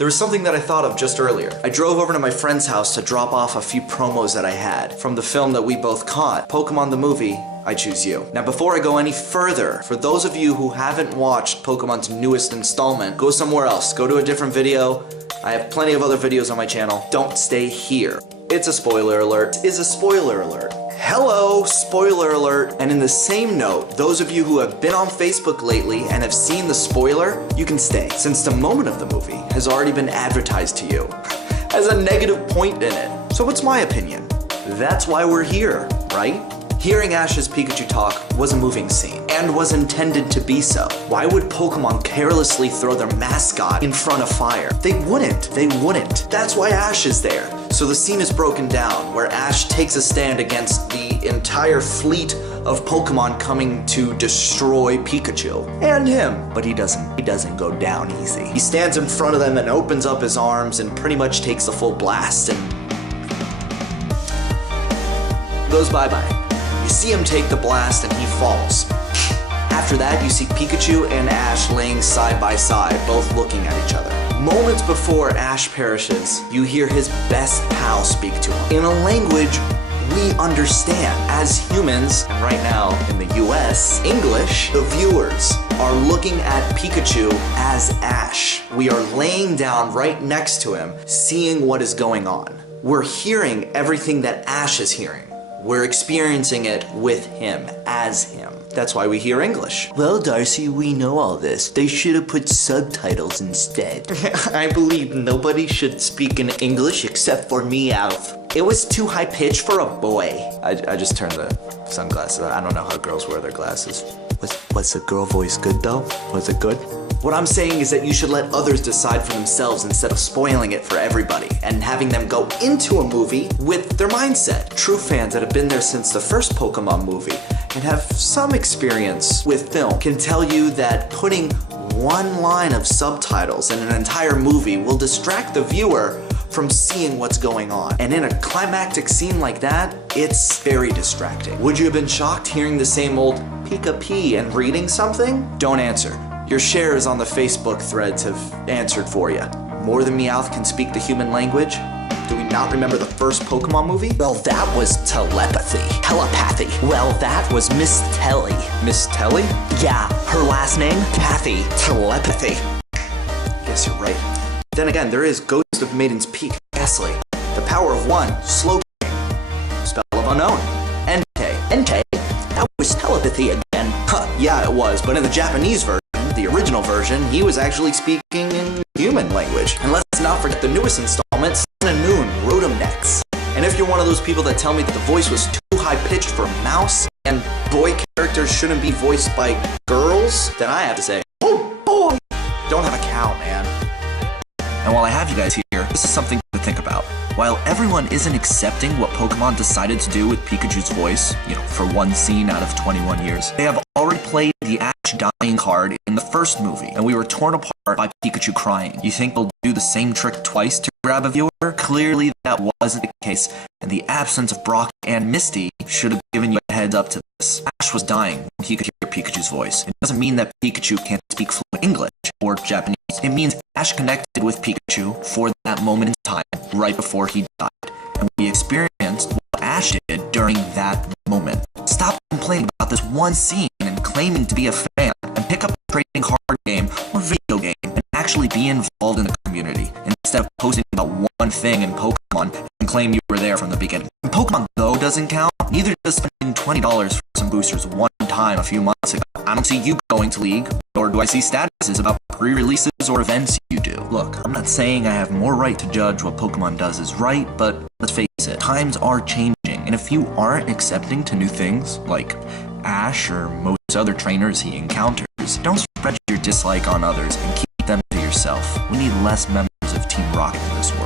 There was something that I thought of just earlier. I drove over to my friend's house to drop off a few promos that I had from the film that we both caught, Pokemon the movie, I Choose You. Now before I go any further, for those of you who haven't watched Pokemon's newest installment, go somewhere else, go to a different video. I have plenty of other videos on my channel. Don't stay here. It's a spoiler alert. Is a spoiler alert. Hello, spoiler alert. And in the same note, those of you who have been on Facebook lately and have seen the spoiler, you can stay, since the moment of the movie has already been advertised to you as a negative point in it. So what's my opinion? That's why we're here, right? Hearing Ash's Pikachu talk was a moving scene, and was intended to be so. Why would Pokemon carelessly throw their mascot in front of fire? They wouldn't. That's why Ash is there. So the scene is broken down, where Ash takes a stand against the entire fleet of Pokemon coming to destroy Pikachu. And him. But he doesn't go down easy. He stands in front of them and opens up his arms and pretty much takes the full blast and goes bye-bye. You see him take the blast and he falls. After that, you see Pikachu and Ash laying side by side, both looking at each other. Moments before Ash perishes, you hear his best pal speak to him in a language we understand as humans. And right now, in the US, English, the viewers are looking at Pikachu as Ash. We are laying down right next to him, seeing what is going on. We're hearing everything that Ash is hearing. We're experiencing it with him, as him. That's why we hear English. Well, Darcy, we know all this. They should have put subtitles instead. I believe nobody should speak in English except for me, Alf. It was too high-pitched for a boy. I just turned the sunglasses. I don't know how girls wear their glasses. Was the girl voice good, though? Was it good? What I'm saying is that you should let others decide for themselves instead of spoiling it for everybody and having them go into a movie with their mindset. True fans that have been there since the first Pokemon movie and have some experience with film can tell you that putting one line of subtitles in an entire movie will distract the viewer from seeing what's going on. And in a climactic scene like that, it's very distracting. Would you have been shocked hearing the same old Pika-Pee and reading something? Don't answer. Your shares on the Facebook threads have answered for you. More Than Meowth can speak the human language? Do we not remember the first Pokemon movie? Well, that was telepathy. Telepathy. Well, that was Miss Telly. Miss Telly? Yeah, her last name, Pathy. Telepathy. Guess you're right. Then again, there is Ghost of Maiden's Peak, Ghastly. The Power of One, Slow Spell of Unknown. Entei. Entei? That was telepathy again. Huh, yeah, it was, but in the Japanese version, the original version, he was actually speaking in human language. And let's not forget the newest installment, Sun and Moon, Rotom Dex. And if you're one of those people that tell me that the voice was too high-pitched for a mouse, and boy characters shouldn't be voiced by girls, then I have to say, oh boy! Don't have a cow, man. And while I have you guys here, this is something to think about. While everyone isn't accepting what Pokemon decided to do with Pikachu's voice, for one scene out of 21 years, they have already played the Ash dying card in the first movie, and we were torn apart by Pikachu crying. You think they'll do the same trick twice to grab a viewer? Clearly that wasn't the case, and the absence of Brock and Misty should have given you a heads up to this. Ash was dying when he could hear Pikachu's voice. It doesn't mean that Pikachu can't speak fluent English or Japanese. It means Ash connected with Pikachu for that moment in time, right before he died. And we experienced what Ash did during that moment. Stop complaining about this one scene and claiming to be a fan, and pick up a trading card game or video game and actually be involved in the community, instead of posting about one thing in Pokemon and claim you were there from the beginning. And Pokemon Go doesn't count, neither does spending $20 for some boosters one time a few months ago. I don't see you going to League, nor do I see statuses about pre-releases or events you do. Look, I'm not saying I have more right to judge what Pokemon does is right, but let's face it, times are changing, and if you aren't accepting to new things, like Ash or most other trainers he encounters, don't spread your dislike on others and keep them to yourself. We need less members of Team Rocket in this world.